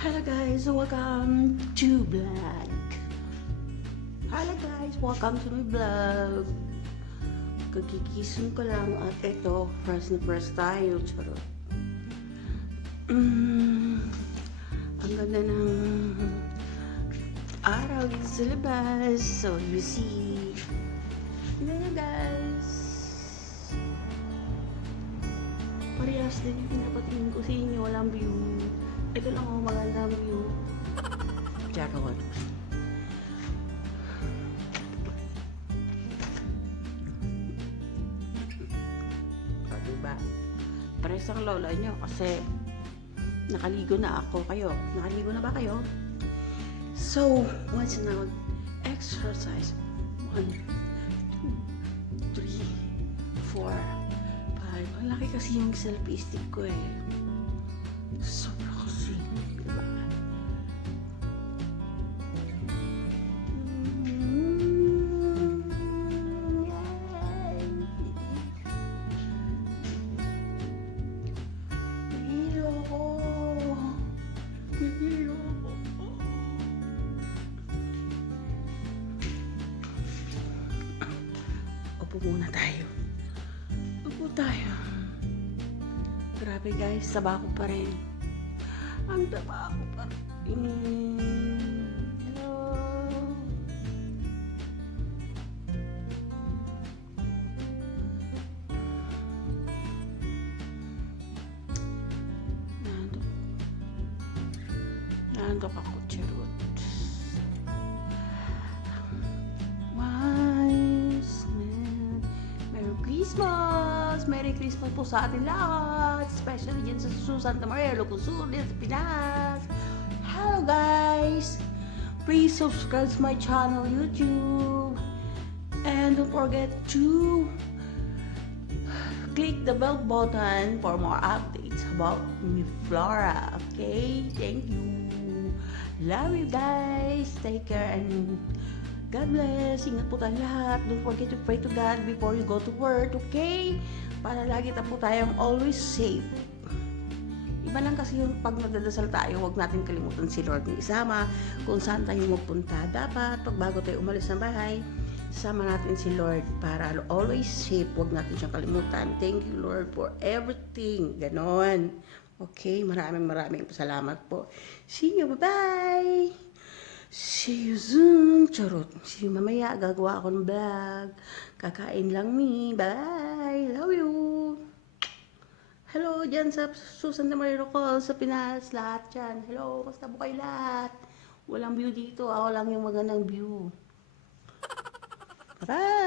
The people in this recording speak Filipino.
Hello guys, welcome to vlog. Hello guys, welcome to my vlog. Kagigising ko lang at ito, first na first tayo. Charot. Ang ganda ng araw dito sa labas. So you see. Hello guys. Parehas din yung pinapatingin ko sa inyo. Walang view. Ito lang ang magandang view. Charot. O, diba? Parehas ang lola nyo kasi nakaligo na ako. Kayo? Nakaligo na ba kayo? So, once na mag-exercise. 1, 2, 3, 4, 5. Ang laki kasi yung selfie stick ko eh. Sobra kasi. Diba? Hilo ko. Hilo ko. Upo muna tayo. Upo tayo. Grabe guys, taba ko pa rin. Ang taba ko pa rin. Hello. Nandok ako, charot. Wise man. Merry Christmas! Merry Christmas po sa atin lahat! Especially dyan sa Santa Maria, Locosur, dyan sa Pinas. Hello guys! Please subscribe to my channel YouTube. And don't forget to click the bell button for more updates about Mi Flora. Okay? Thank you. Love you guys. Take care and God bless. Ingat po tayo lahat. Don't forget to pray to God before you go to work. Okay? Para lagi po tayong always safe. Iba lang kasi yung pag nagdadasal tayo, huwag natin kalimutan si Lord na isama. Kung saan tayo magpunta, dapat pag bago tayo umalis ng bahay, sama natin si Lord para always safe. Huwag natin siyang kalimutan. Thank you Lord for everything. Ganon. Okay, maraming salamat po. See you, bye-bye! See you soon! Charot. See you mamaya, gagawa ako ng vlog. Kakain lang ni. Bye! Love you! Hello, dyan sa Santa Maria Rocol, sa Pinas, lahat dyan. Hello, basta po kayo lahat. Walang view dito, ako lang yung magandang view. Bye!